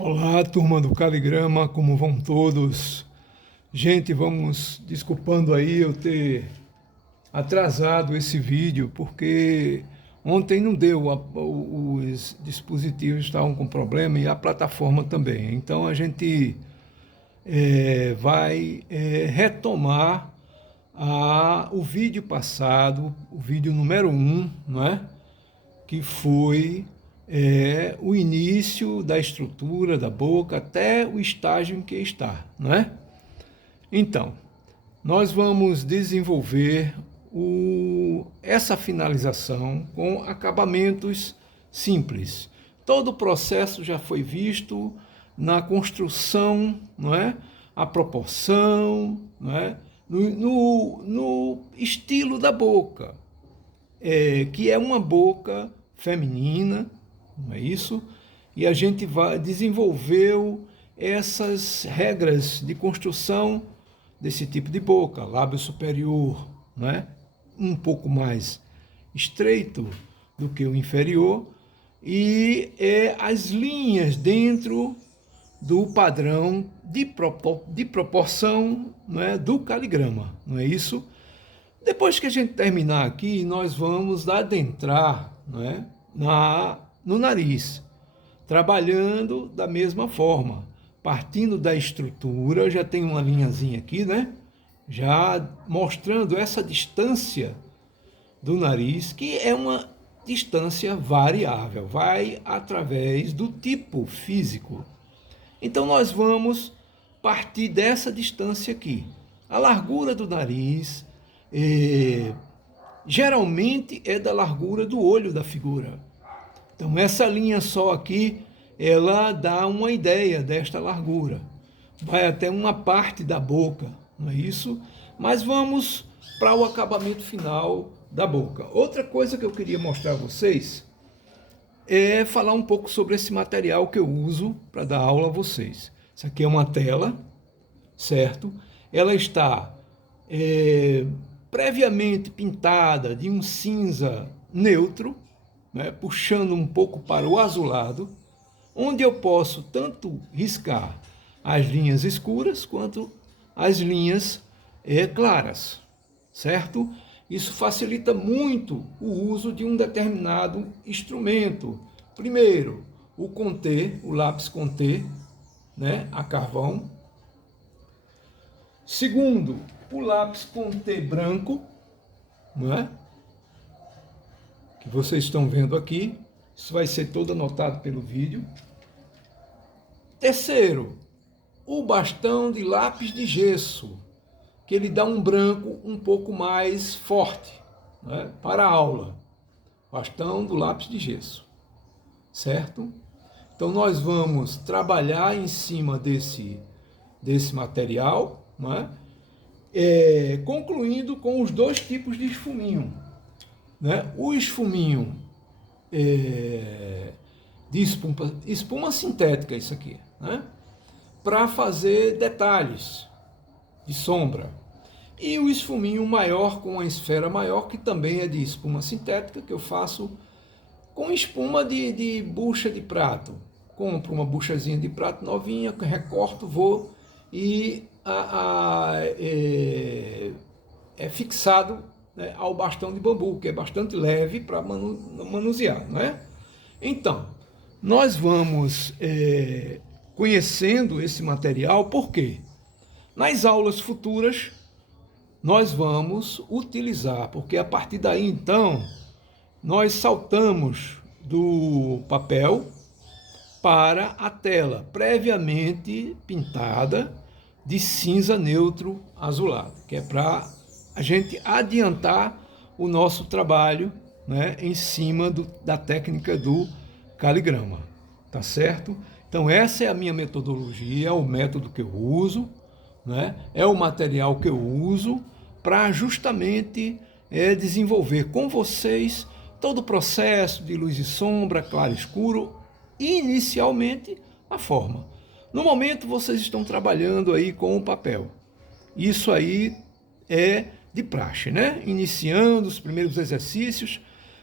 Olá, turma do Caligrama, como vão todos? Gente, vamos desculpando aí eu ter atrasado esse vídeo, porque ontem não deu, os dispositivos estavam com problema e a plataforma também. Então a gente vai retomar o vídeo passado, o vídeo número 1, não é? Que foi o início da estrutura da boca até o estágio em que está, não é? Então, nós vamos desenvolver essa finalização com acabamentos simples. Todo o processo já foi visto na construção, não é? A proporção, não é? No estilo da boca, que é uma boca feminina, não é isso? E a gente desenvolveu essas regras de construção desse tipo de boca, lábio superior, né? Um pouco mais estreito do que o inferior, e as linhas dentro do padrão de proporção, né, do caligrama, não é isso? Depois que a gente terminar aqui, nós vamos adentrar, né, no nariz, trabalhando da mesma forma, partindo da estrutura. Já tem uma linhazinha aqui, né? Já mostrando essa distância do nariz, que é uma distância variável, vai através do tipo físico. Então nós vamos partir dessa distância aqui. A largura do nariz geralmente é da largura do olho da figura. Então essa linha só aqui, ela dá uma ideia desta largura. Vai até uma parte da boca, não é isso? Mas vamos para o acabamento final da boca. Outra coisa que eu queria mostrar a vocês é falar um pouco sobre esse material que eu uso para dar aula a vocês. Isso aqui é uma tela, certo? Ela está previamente pintada de um cinza neutro, né, puxando um pouco para o azulado, onde eu posso tanto riscar as linhas escuras quanto as linhas claras, certo? Isso facilita muito o uso de um determinado instrumento. Primeiro, o conté, o lápis conté, né, a carvão. Segundo, o lápis conté branco, não é? Que vocês estão vendo aqui. Isso vai ser todo anotado pelo vídeo. Terceiro, o bastão de lápis de gesso, que ele dá um branco um pouco mais forte, né, para a aula. Bastão do lápis de gesso, certo? Então nós vamos trabalhar em cima desse material, né, concluindo com os dois tipos de esfuminho, né? O esfuminho de espuma sintética, isso aqui, né, para fazer detalhes de sombra. E o esfuminho maior, com a esfera maior, que também é de espuma sintética, que eu faço com espuma de bucha de prato. Compro uma buchazinha de prato novinha, recorto, vou e é fixado, né, ao bastão de bambu, que é bastante leve para manusear, né? Então, nós vamos conhecendo esse material, por quê? Nas aulas futuras, nós vamos utilizar, porque a partir daí, então, nós saltamos do papel para a tela, previamente pintada de cinza neutro azulado, que é para a gente adiantar o nosso trabalho, né, em cima da técnica do caligrama, tá certo? Então essa é a minha metodologia, é o método que eu uso, né? É o material que eu uso para justamente desenvolver com vocês todo o processo de luz e sombra, claro e escuro, e inicialmente a forma. No momento vocês estão trabalhando aí com o papel. Isso aí é de praxe, né? Iniciando os primeiros exercícios,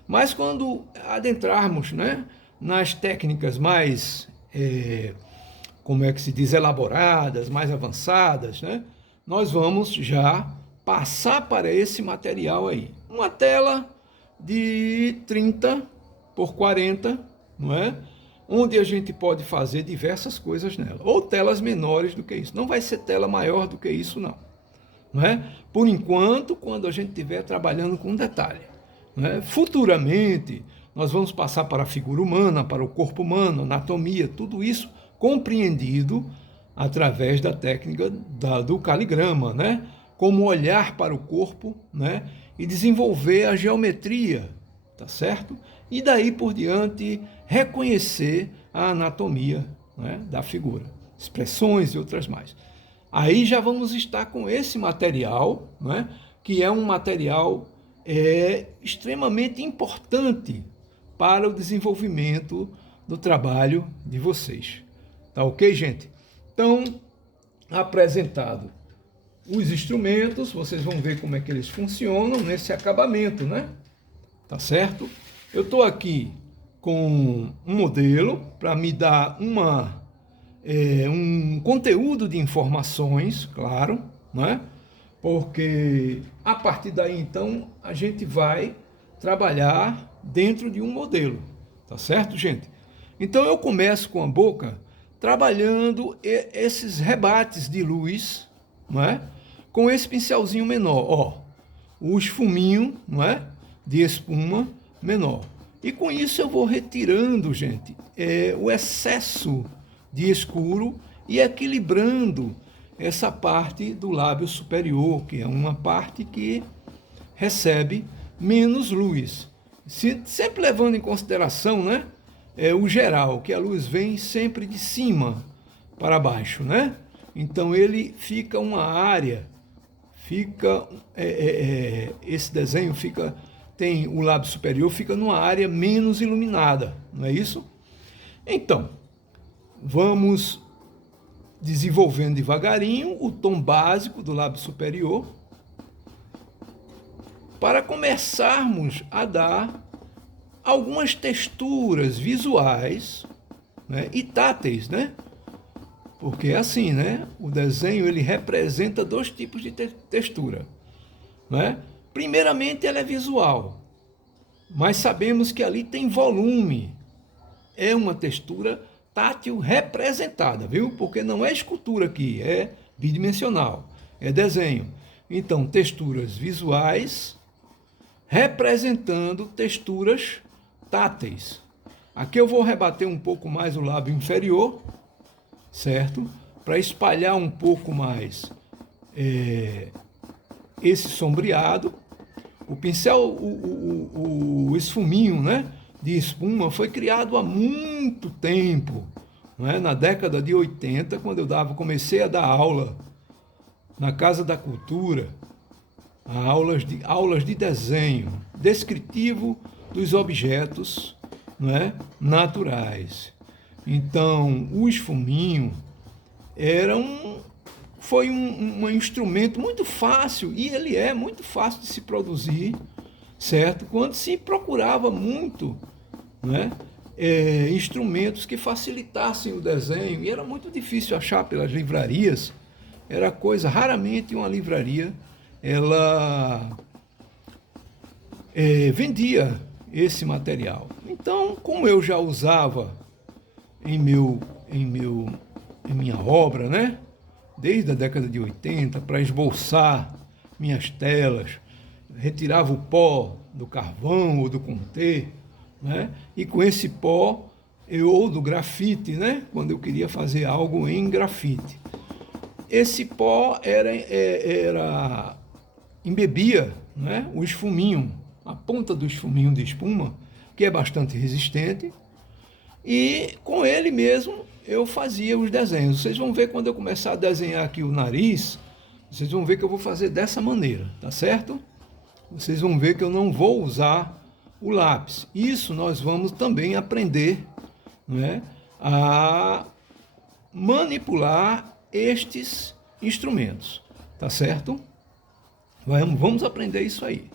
mas quando adentrarmos, né, nas técnicas mais como é que se diz, elaboradas, mais avançadas, né? Nós vamos já passar para esse material aí. Uma tela de 30 por 40, não é? Onde a gente pode fazer diversas coisas nela. Ou telas menores do que isso. Não vai ser tela maior do que isso, não. Não é? Por enquanto, quando a gente estiver trabalhando com detalhe. Não é? Futuramente, nós vamos passar para a figura humana, para o corpo humano, anatomia, tudo isso compreendido através da técnica do caligrama, né? Como olhar para o corpo, né? E desenvolver a geometria, tá certo? E daí por diante reconhecer a anatomia, né, da figura, expressões e outras mais. Aí já vamos estar com esse material, né, que é um material extremamente importante para o desenvolvimento do trabalho de vocês. Tá ok, gente? Então, apresentado os instrumentos, vocês vão ver como é que eles funcionam nesse acabamento, né? Tá certo? Eu estou aqui com um modelo para me dar um conteúdo de informações, claro, né? Porque a partir daí, então, a gente vai trabalhar dentro de um modelo, tá certo, gente? Então, eu começo com a boca trabalhando esses rebates de luz, não é? Com esse pincelzinho menor, ó, o esfuminho, não é? De espuma menor. E com isso eu vou retirando, gente, o excesso de escuro e equilibrando essa parte do lábio superior, que é uma parte que recebe menos luz. Sempre levando em consideração, né, o geral, que a luz vem sempre de cima para baixo, né? Então ele fica uma área, esse desenho tem o lábio superior, fica numa área menos iluminada, não é isso? Então, vamos desenvolvendo devagarinho o tom básico do lábio superior para começarmos a dar algumas texturas visuais, né, e táteis, né? Porque é assim, né? O desenho ele representa dois tipos de textura, né? Primeiramente, ela é visual, mas sabemos que ali tem volume. É uma textura tátil representada, viu? Porque não é escultura aqui, é bidimensional, é desenho. Então, texturas visuais representando texturas táteis. Aqui eu vou rebater um pouco mais o lábio inferior, certo? Para espalhar um pouco mais esse sombreado. O pincel, o esfuminho, né, de espuma foi criado há muito tempo, né, na década de 80, quando eu comecei a dar aula na Casa da Cultura, aulas de desenho descritivo dos objetos, né, naturais. Então, o esfuminho foi um instrumento muito fácil, e ele é muito fácil de se produzir, certo? Quando se procurava muito, né, instrumentos que facilitassem o desenho, e era muito difícil achar pelas livrarias, era coisa, raramente uma livraria, ela vendia esse material. Então, como eu já usava em minha obra, né? Desde a década de 80, para esboçar minhas telas, retirava o pó do carvão ou do contê, né? E com esse pó, ou do grafite, né? Quando eu queria fazer algo em grafite. Esse pó embebia, né, o esfuminho, a ponta do esfuminho de espuma, que é bastante resistente, e com ele mesmo eu fazia os desenhos. Vocês vão ver quando eu começar a desenhar aqui o nariz, vocês vão ver que eu vou fazer dessa maneira, tá certo? Vocês vão ver que eu não vou usar o lápis. Isso nós vamos também aprender, né, a manipular estes instrumentos, tá certo? Vamos aprender isso aí.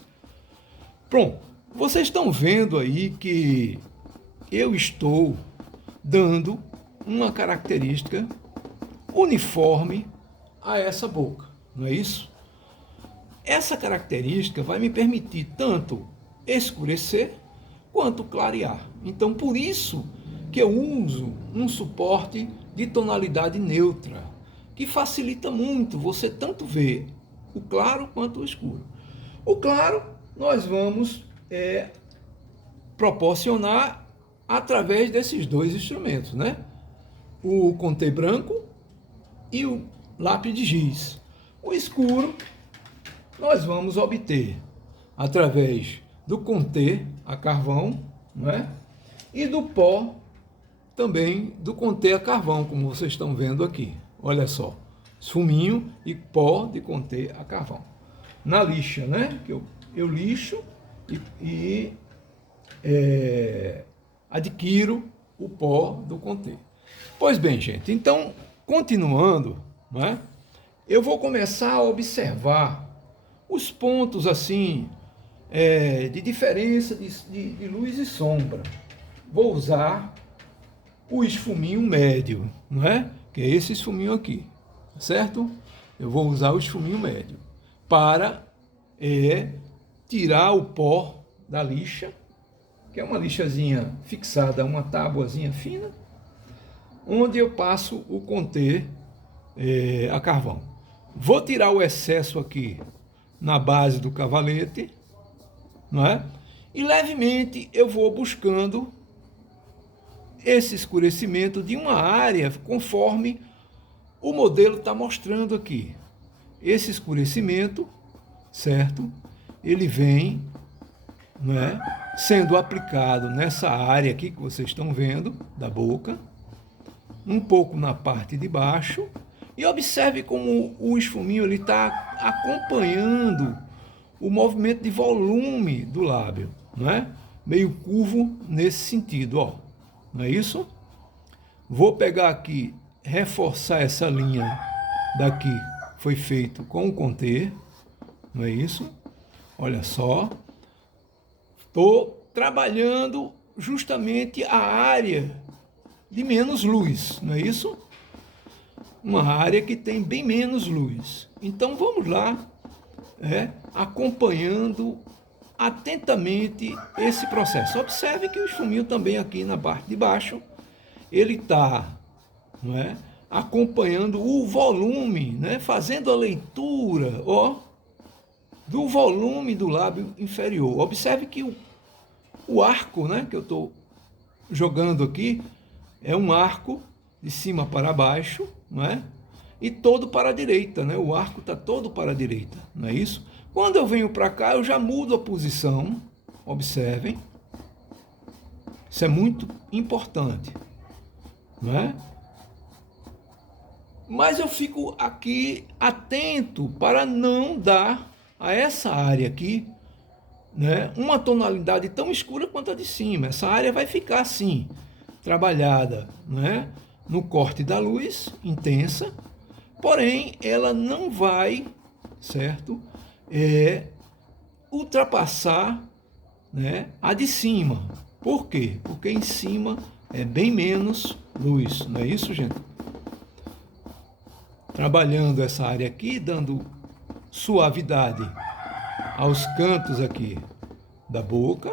Pronto, vocês estão vendo aí que eu estou dando uma característica uniforme a essa boca, não é isso? Essa característica vai me permitir tanto escurecer quanto clarear. Então, por isso que eu uso um suporte de tonalidade neutra, que facilita muito você tanto ver o claro quanto o escuro. O claro nós vamos proporcionar através desses dois instrumentos, né? O Conté branco e o lápis de giz. O escuro nós vamos obter através do Conté a carvão, né? E do pó também do Conté a carvão, como vocês estão vendo aqui. Olha só, esfuminho e pó de Conté a carvão. Na lixa, né? Que eu lixo e adquiro o pó do Conté. Pois bem, gente, então, continuando, né? Eu vou começar a observar os pontos assim de diferença de luz e sombra. Vou usar o esfuminho médio, não é? Que é esse esfuminho aqui, certo? Eu vou usar o esfuminho médio para tirar o pó da lixa, que é uma lixazinha fixada, uma tábuazinha fina, onde eu passo o Conté a carvão. Vou tirar o excesso aqui na base do cavalete, não é? E levemente eu vou buscando esse escurecimento de uma área conforme o modelo está mostrando aqui. Esse escurecimento, certo? Ele vem, não é, sendo aplicado nessa área aqui que vocês estão vendo, da boca, um pouco na parte de baixo, e observe como o esfuminho está acompanhando o movimento de volume do lábio, não é? Meio curvo nesse sentido, ó. Não é isso? Vou pegar aqui, reforçar essa linha daqui, foi feito com o Conté, não é isso? Olha só. Estou trabalhando justamente a área de menos luz, não é isso? Uma área que tem bem menos luz. Então vamos lá, acompanhando atentamente esse processo. Observe que o esfuminho também aqui na parte de baixo, ele está, não é, acompanhando o volume, né, fazendo a leitura, ó, do volume do lábio inferior. Observe que o arco, né, que eu estou jogando aqui é um arco de cima para baixo, não é? E todo para a direita, né? O arco está todo para a direita, não é isso? Quando eu venho para cá, eu já mudo a posição, observem. Isso é muito importante, não é? Mas eu fico aqui atento para não dar a essa área aqui, né, uma tonalidade tão escura quanto a de cima. Essa área vai ficar assim, trabalhada, né, no corte da luz intensa, porém ela não vai, certo, ultrapassar, né, a de cima. Por quê? Porque em cima é bem menos luz, não é isso, gente? Trabalhando essa área aqui, dando suavidade aos cantos aqui da boca,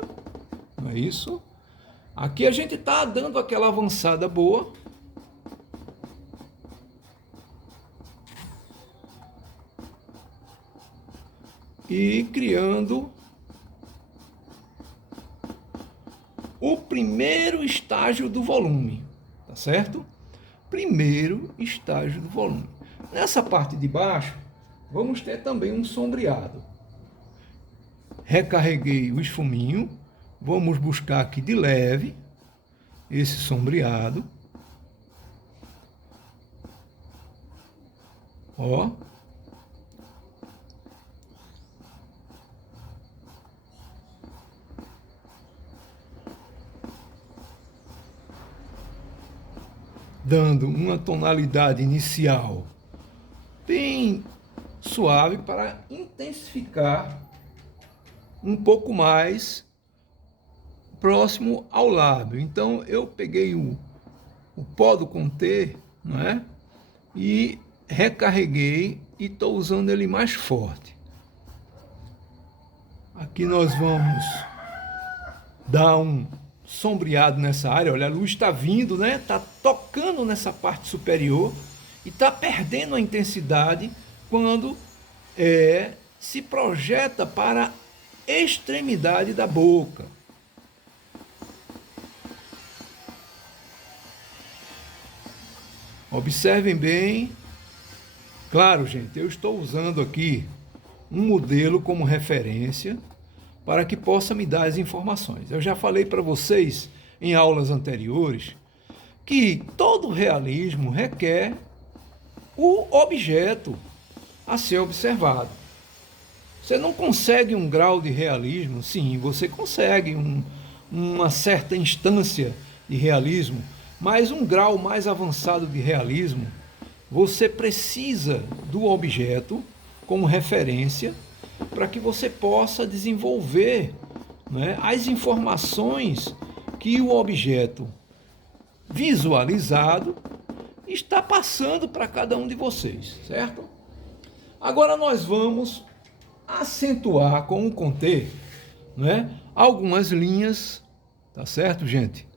não é isso? Aqui a gente está dando aquela avançada boa. E criando o primeiro estágio do volume, tá certo? Primeiro estágio do volume. Nessa parte de baixo, vamos ter também um sombreado. Recarreguei o esfuminho, vamos buscar aqui de leve esse sombreado. Ó. Dando uma tonalidade inicial bem suave para intensificar um pouco mais próximo ao lábio. Então eu peguei o pó do Conté, não é? e recarreguei e estou usando ele mais forte. Aqui nós vamos dar um sombreado nessa área. Olha, a luz está vindo, né? Está tocando nessa parte superior e está perdendo a intensidade quando se projeta para a extremidade da boca. Observem bem. Claro, gente, eu estou usando aqui um modelo como referência para que possa me dar as informações. Eu já falei para vocês em aulas anteriores que todo realismo requer o objeto a ser observado. Você não consegue um grau de realismo? Sim, você consegue uma certa instância de realismo, mas um grau mais avançado de realismo, você precisa do objeto como referência para que você possa desenvolver, né, as informações que o objeto visualizado está passando para cada um de vocês, certo? Agora nós vamos acentuar com o conter, né, algumas linhas, tá certo, gente?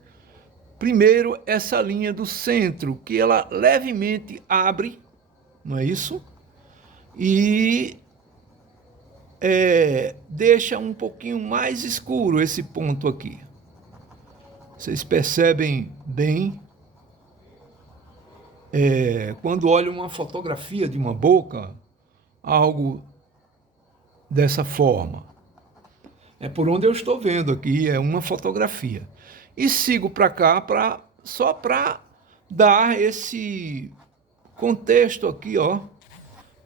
Primeiro, essa linha do centro, que ela levemente abre, não é isso? E deixa um pouquinho mais escuro esse ponto aqui. Vocês percebem bem quando olham uma fotografia de uma boca, algo dessa forma. É por onde eu estou vendo aqui, é uma fotografia. E sigo para cá só para dar esse contexto aqui, ó,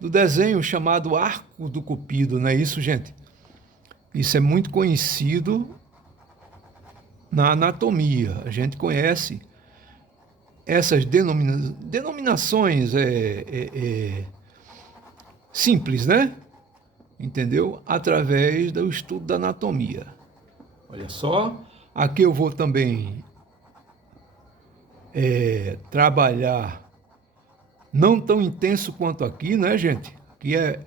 do desenho chamado Arco do Cupido, não é isso, gente? Isso é muito conhecido na anatomia. A gente conhece essas denominações simples, né? Entendeu? Através do estudo da anatomia. Olha só, aqui eu vou também trabalhar não tão intenso quanto aqui, né, gente? Aqui é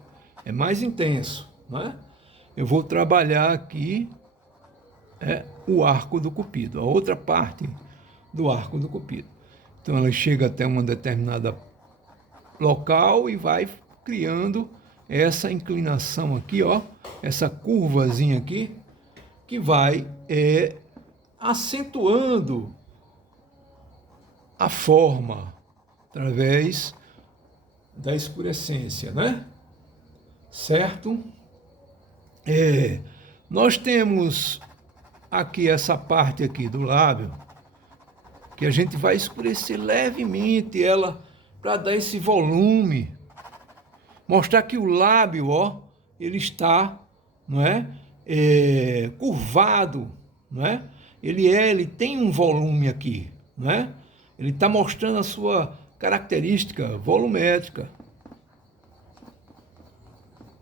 mais intenso, né? Eu vou trabalhar aqui o arco do cupido, a outra parte do arco do cupido. Então ela chega até uma determinada local e vai criando essa inclinação aqui, ó, essa curvazinha aqui, que vai acentuando a forma através da escurecência, né? Certo? Nós temos aqui essa parte aqui do lábio, que a gente vai escurecer levemente ela para dar esse volume, mostrar que o lábio, ó, ele está, não é, curvado, não é? Ele tem um volume aqui, não é? Ele está mostrando a sua característica volumétrica.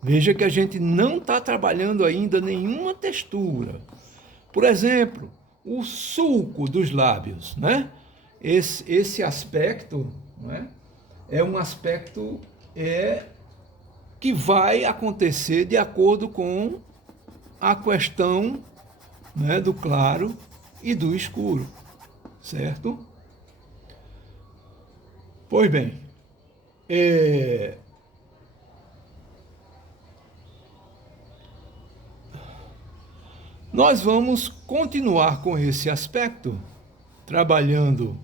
Veja que a gente não está trabalhando ainda nenhuma textura. Por exemplo, o sulco dos lábios, né? Esse aspecto, não é um aspecto que vai acontecer de acordo com a questão, né, do claro e do escuro, certo? Pois bem, nós vamos continuar com esse aspecto, trabalhando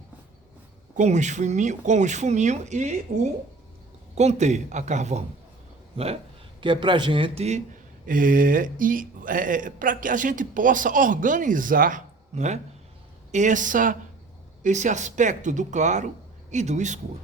com os fuminhos e o conter a carvão, né? Que é para a gente, para que a gente possa organizar, né, esse aspecto do claro e do escuro.